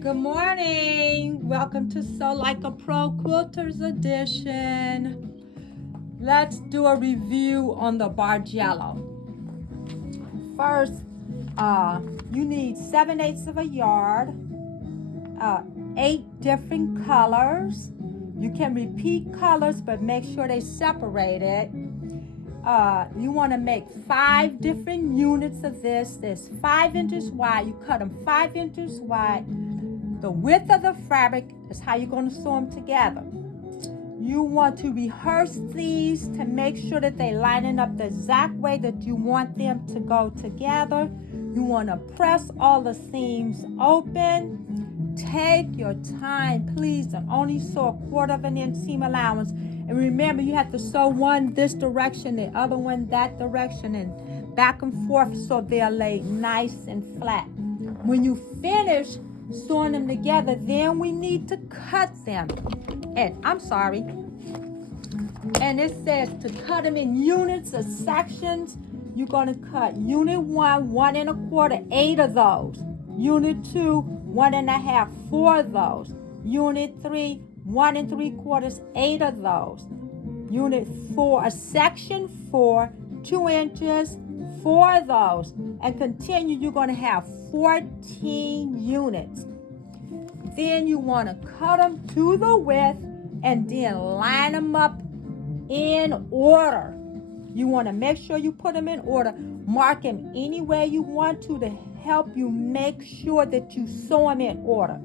Good morning. Welcome to Sew Like a Pro Quilters Edition. Let's do a review on the Bargello. First, you need 7/8 of a yard, 8 different colors. You can repeat colors, but make sure they separated. You want to make 5 different units of this. There's 5 inches wide. You cut them 5 inches wide. The width of the fabric is how you're going to sew them together. You want to rehearse these to make sure that they lining up the exact way that you want them to go together. You want to press all the seams open. Take your time, please, and only sew 1/4 of an inch seam allowance. And remember, you have to sew one this direction, the other one that direction, and back and forth so they're laid nice and flat. When you finish sewing them together, then we need to cut them. And it says to cut them in units or sections. You're going to cut unit 1, 1 1/4, 8 of those. Unit 2, 1 1/2, 4 of those. Unit 3, 1 3/4, 8 of those. Unit 4, section 4, 2 inches, 4 of those. And continue, you're going to have 14 units. Then you want to cut them to the width and then line them up in order. You want to make sure you put them in order. Mark them any way you want to help you make sure that you sew them in order.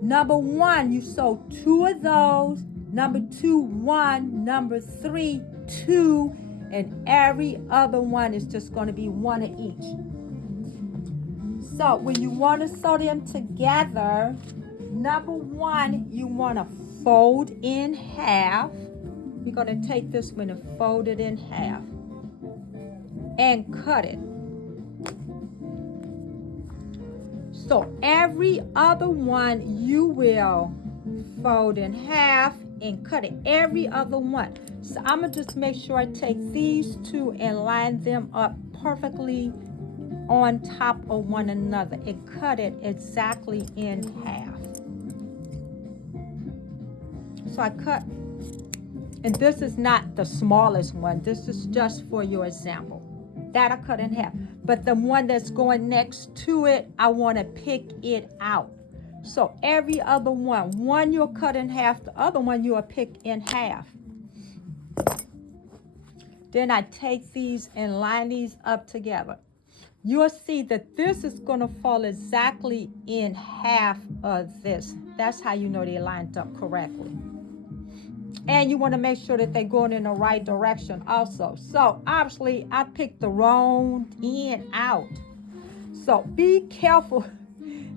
Number 1, you sew 2 of those. Number 2, 1. Number 3, 2. And every other one is just going to be 1 of each. So when you want to sew them together, number 1, you want to fold in half. You're going to take this one and fold it in half and cut it. So every other one you will fold in half and cut it. Every other one. So I'm going to just make sure I take these 2 and line them up perfectly on top of one another and cut it exactly in half. So I cut, and this is not the smallest one. This is just for your example. That I cut in half. But the one that's going next to it, I want to pick it out. So every other one you'll cut in half, the other one you'll pick in half. Then I take these and line these up together. You'll see that this is going to fall exactly in half of this. That's how you know they lined up correctly. And you want to make sure that they're going in the right direction also. So obviously I picked the wrong end out. So be careful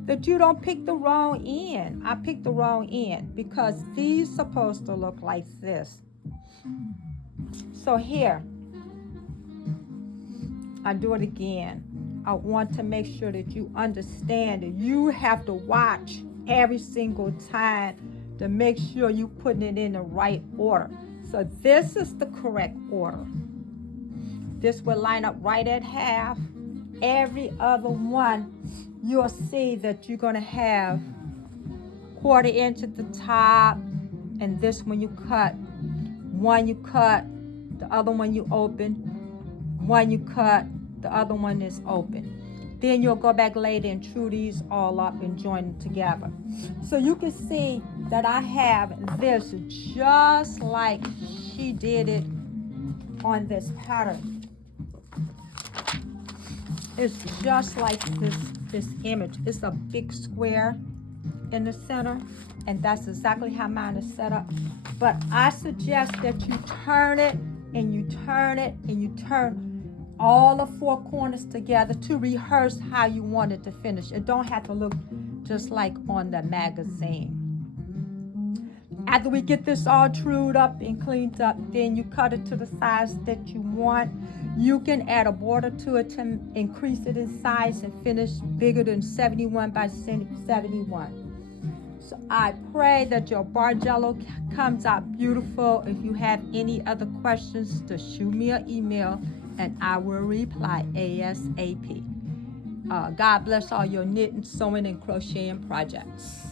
that you don't pick the wrong end. I picked the wrong end because these supposed to look like this. So here, I do it again. I want to make sure that you understand that you have to watch every single time to make sure you're putting it in the right order. So this is the correct order. This will line up right at half. Every other one, you'll see that you're going to have 1/4 inch at the top. And this one you cut. One you cut, the other one you open. One you cut, the other one is open. Then you'll go back later and true these all up and join them together. So you can see that I have this just like she did it on this pattern. It's just like this image. It's a big square in the center, and that's exactly how mine is set up. But I suggest that you turn it and you turn it and you turn all the 4 corners together to rehearse how you want it to finish. It don't have to look just like on the magazine. After we get this all trued up and cleaned up, then you cut it to the size that you want. You can add a border to it to increase it in size and finish bigger than 71 by 71. So I pray that your Bargello comes out beautiful. If you have any other questions, just shoot me an email and I will reply ASAP. God bless all your knitting, sewing, and crocheting projects.